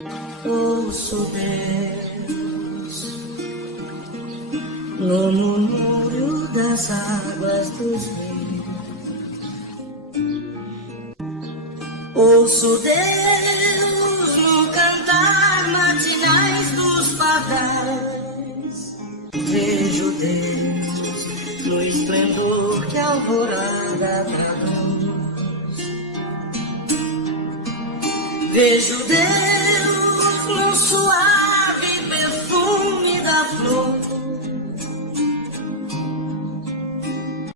Ouço Deus no murmúrio das águas dos rios. Ouço Deus no cantar matinais dos pardais. Vejo Deus no esplendor que a alvorada traduz. Vejo Deus no suar